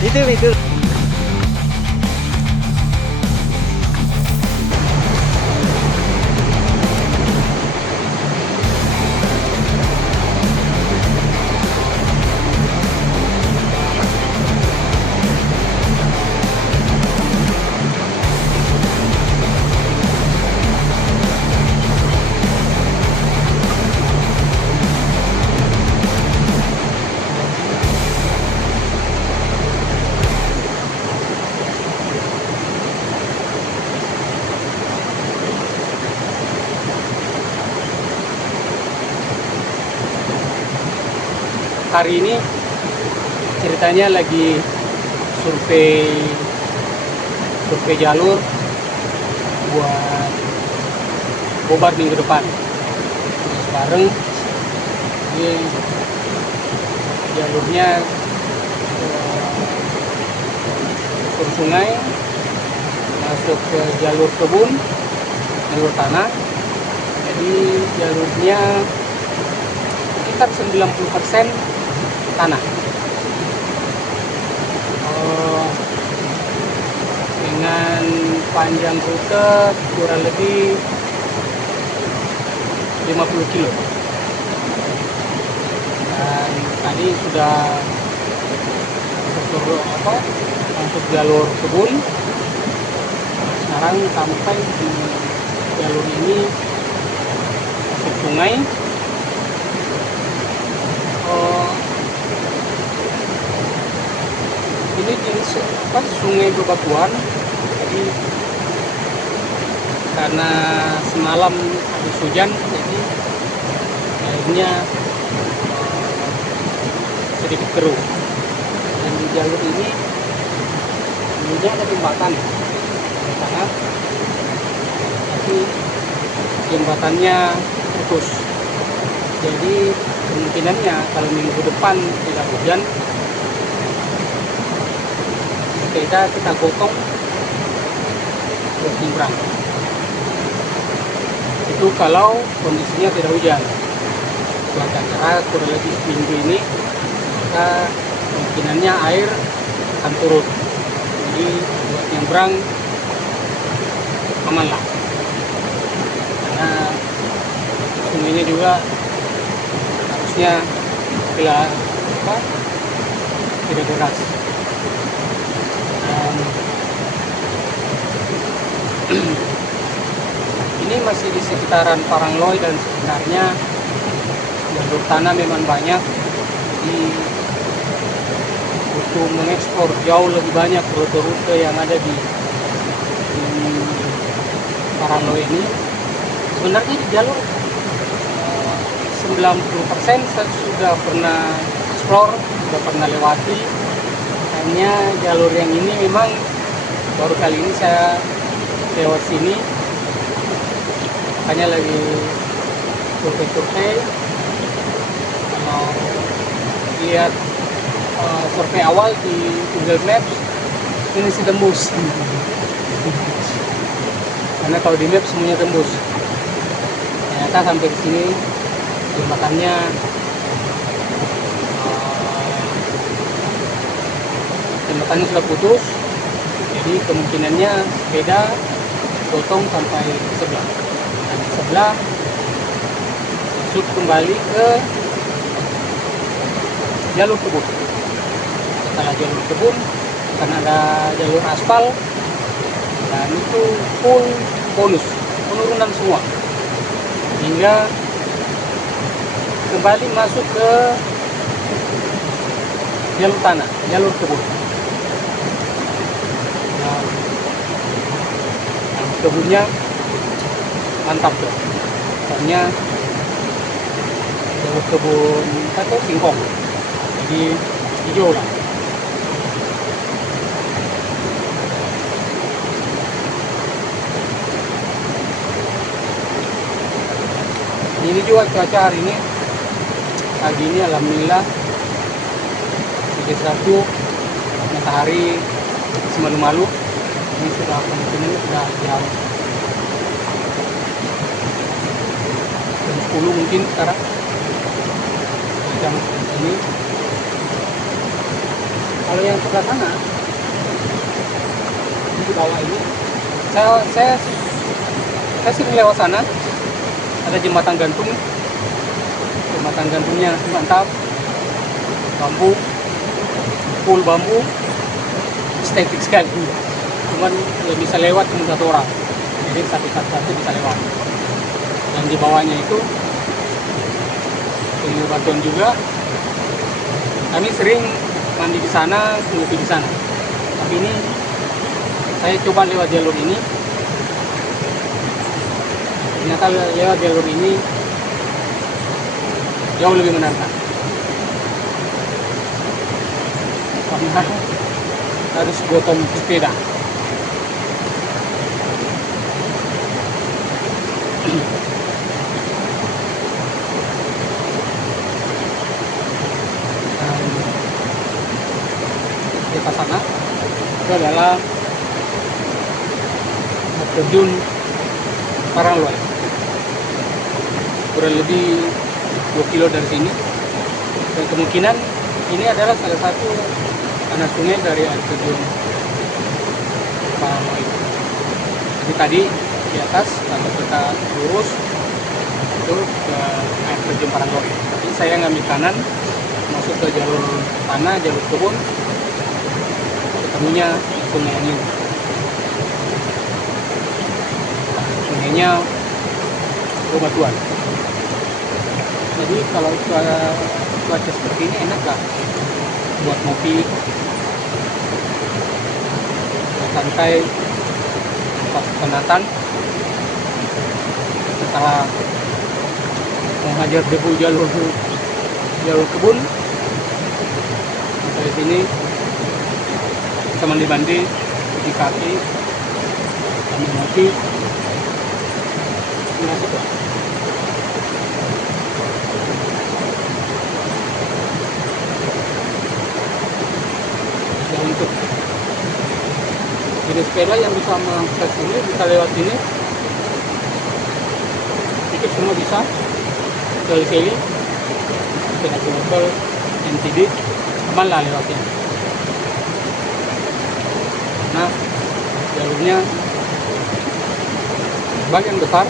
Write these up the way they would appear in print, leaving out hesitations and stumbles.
Itu. Hari ini ceritanya lagi survei jalur buat Bobar minggu depan. Bareng ini jalurnya ke sungai, masuk ke jalur kebun, jalur tanah. Jadi jalurnya sekitar 90% tanah. Dengan panjang rute kurang lebih 50 kilo. Dan tadi sudah untuk jalur kebun. Sekarang sampai di jalur ini masuk sungai. Ini jenis sungai bebatuan. Jadi karena semalam habis hujan, jadi airnya sedikit keruh. Dan di jalur ini dulunya ada jembatan di tengah, tapi jembatannya putus. Jadi kemungkinannya kalau minggu depan tidak hujan, sepeda kita gotong buat nyebrang. Itu kalau kondisinya tidak hujan. Cuaca cerah kurang lebih seminggu ini, maka kemungkinannya air akan turun. Jadi buat nyebrang aman lah. Karena sungainya juga harusnya tidak deras. Ini masih di sekitaran Parangloy dan sebenarnya jalur tanah memang banyak, jadi untuk mengekspor jauh lebih banyak rute-rute yang ada di Parangloy ini. Sebenarnya di jalur 90% saya sudah pernah explore, sudah pernah lewati. Hanya jalur yang ini memang baru kali ini saya lewat sini, makanya lagi survei. Kalau lihat survei awal di Google Maps, ini sih tembus. Karena kalau di map semuanya tembus. Ternyata sampai ke sini jembatannya sudah putus. Jadi kemungkinannya sepeda gotong sampai sebelah. Dan sebelah masuk kembali ke jalur kebun. Setelah jalur kebun, karena ada jalur aspal, dan itu full bonus, penurunan semua. Hingga kembali masuk ke jalur tanah, jalur kebun. Kebunnya mantap tuh, soalnya jalur kebun singkong, jadi hijau lah. Ini juga cuaca hari ini, pagi ini alhamdulillah sedikit satu, matahari semalu-malu. Ini sudah kemungkinan sudah jam 10 mungkin sekarang, jam ini Kalau yang sebelah sana di bawah ini, saya sering lewat sana. Ada jembatan gantung. Jembatan gantungnya mantap. Bambu, full bambu, estetik sekali. Cuman nggak bisa lewat cuma satu orang. Jadi satu bisa lewat. Dan di bawahnya itu ini batuan juga. Kami sering mandi di sana, ngopi di sana. Tapi ini saya coba lewat jalur ini. Ternyata lewat jalur ini jauh lebih menantang. Karena harus gotong sepeda. Di atas sana itu adalah terjun Parangloy, kurang lebih 2 kilo dari sini, dan kemungkinan ini adalah salah satu anak sungai dari air terjun Parangloy. Jadi tadi di atas kalau kita lurus itu ke air terjun Parangloy, tapi saya ngambil kanan masuk ke jalur tanah, jalur kebun, ketemunya sungai ini. Sungainya bebatuan. Jadi kalau cuaca seperti ini enak lah buat ngopi, santai, pas penatan setelah menghajar debu jalur kebun. Dari sini bisa mandi-mandi, cuci kaki, sambil ngopi. Masuk lah. Dan untuk jenis sepeda yang bisa mengakses ini, bisa lewat sini, itu semua bisa. Seli-seli, sepeda motor, MTB, aman lah lewatnya. Nah, jalurnya bagian besar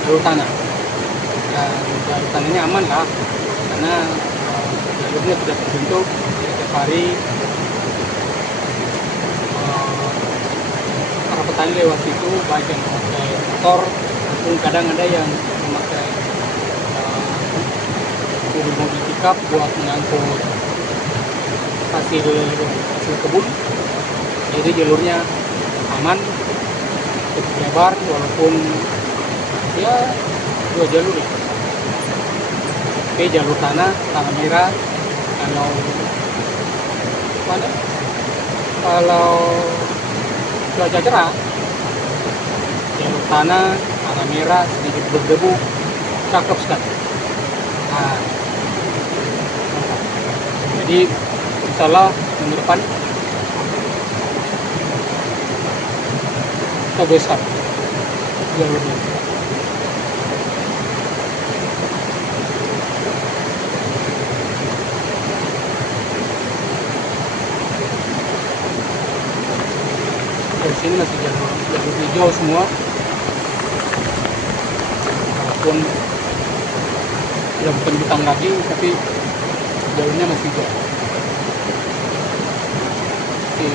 jalur tanah, dan jalur tanah ini aman lah karena jalurnya sudah terbentuk. Setiap hari para petani lewat situ, baik yang memakai motor maupun kadang ada yang memakai mobil pickup buat mengangkut hasil kebun. Jadi jalurnya aman, cukup lebar, walaupun ya 2 jalur ya. Oke, jalur tanah merah. Kalau cuaca cerah, jalur tanah merah sedikit berdebu, cakep sekali. Nah, jadi insyaallah minggu depan kita besar jalurnya. Dari sini masih jalur hijau semua, walaupun sudah bukan hutan lagi, tapi jalurnya masih hijau. Jadi,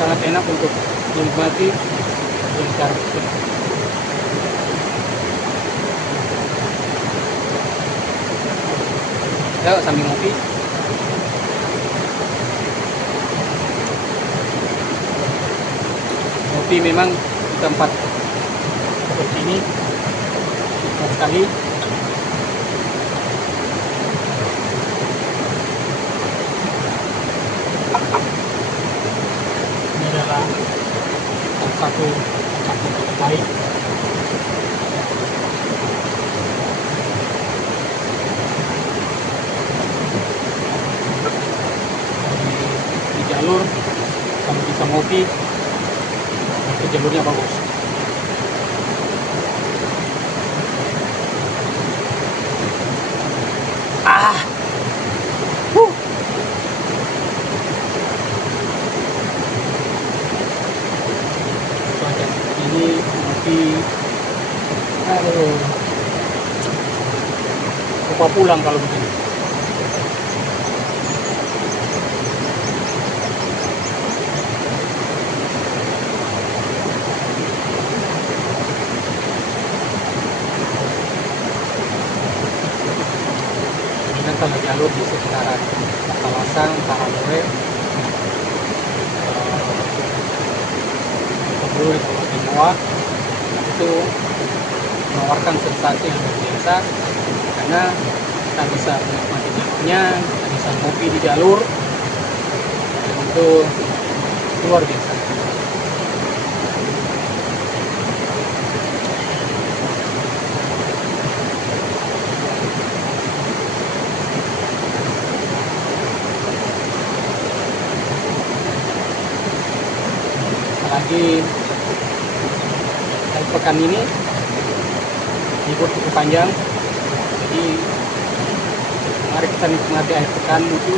sangat enak untuk dinikmati dengan cara bersepeda. Ya, sambil ngopi. Ngopi memang di tempat seperti ini nikmat sekali. Ini adalah salah satu tempat yang terbaik. Di jalur, kalau bisa ngopi, itu jalurnya bagus. lupa pulang kalau begini. Ini kalau jalur di sekitaran kawasan Taramore, Kebul, Timua itu menawarkan sensasi yang luar biasa karena kita bisa menikmati jalurnya, kita bisa ngopi di jalur, dan itu luar biasa. Apalagi akhir pekan ini libur cukup panjang, jadi mari kita nikmati akhir pekan itu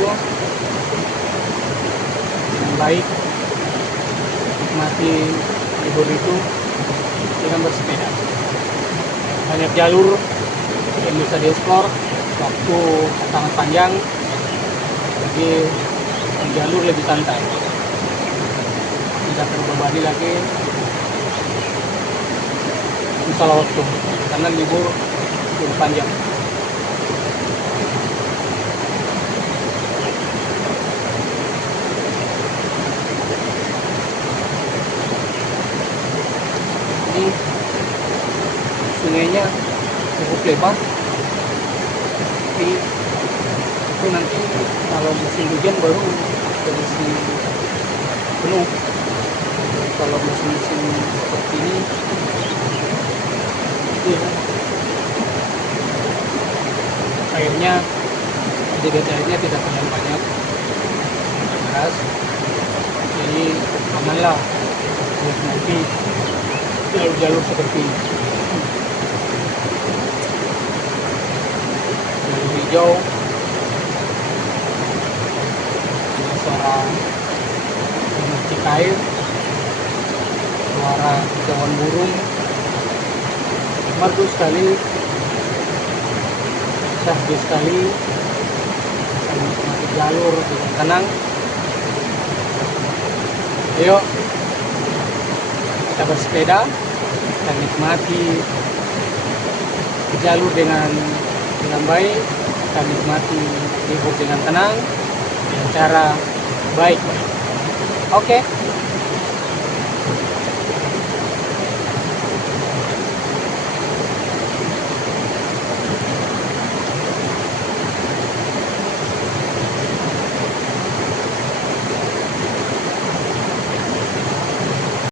dengan baik, nikmati libur itu dengan bersepeda. Banyak jalur yang bisa dieksplor, waktu sangat panjang, jadi jalur lebih santai, tidak terbebani lagi masalah waktu karena libur cukup panjang. Ini sungainya cukup lebar, tapi itu nanti kalau musim hujan baru terisi penuh. Kalau musim-musim seperti ini itu airnya, debit airnya tidak terlalu banyak, tidak deras, jadi amanlah buat nanti jalur-jalur seperti ini. Jalur hijau, ada suara gemercik air, suara kicauan burung, merdu sekali, syahdu sekali, bisa menikmati jalur dengan tenang. Ayo kita bersepeda, kita nikmati jalur dengan baik, kita nikmati libur dengan tenang, dengan cara baik-baik. Oke.